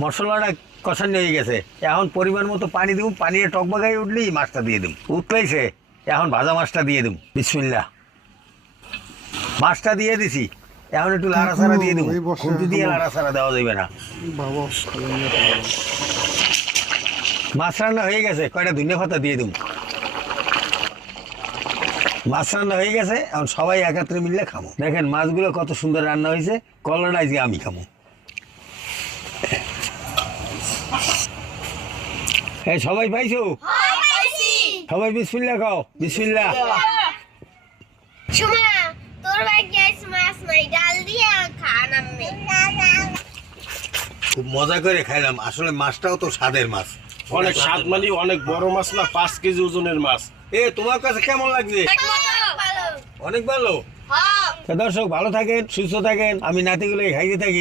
মশলাটা কষানো হয়ে গেছে, এখন পরিমাণ মতো পানি দিব, পানিয়ে টকবাগাই উঠলেই মাছটা দিয়ে দিব। উঠলেইছে, এখন ভাজা মাছটা দিয়ে দিব। বিসমিল্লাহ, মাছটা দিয়ে দিছি, এখন একটু লাড়াছাড়া দিয়ে দেবো। খুন্তি দিয়ে লাড়াছাড়া দেওয়া যাবে না। মাছ রান্না হয়ে গেছে, কয়টা ধনিয়া পাতা দিয়ে দেবো। মাছ রান্না হয়ে গেছে, এখন সবাই একত্রে মিললে খাবো। দেখেন মাছগুলো কত সুন্দর রান্না হয়েছে। কলাটা আজকে আমি খাবো। এই সবাই পাইছো? সবাই বিসমিল্লাহ খাও। বিসমিল্লাহ। খুব মজা করে খাইলাম। আসলে মাছটাও তো স্বাদের মাছ, অনেক স্বাদ, মানে অনেক বড় মাছ না, 5 কেজি ওজনের মাছ। তোমার কাছে কেমন লাগছে? অনেক ভালো। দর্শক ভালো থাকেন, সুস্থ থাকেন। আমি নাতিগুলো খাইতে থাকি।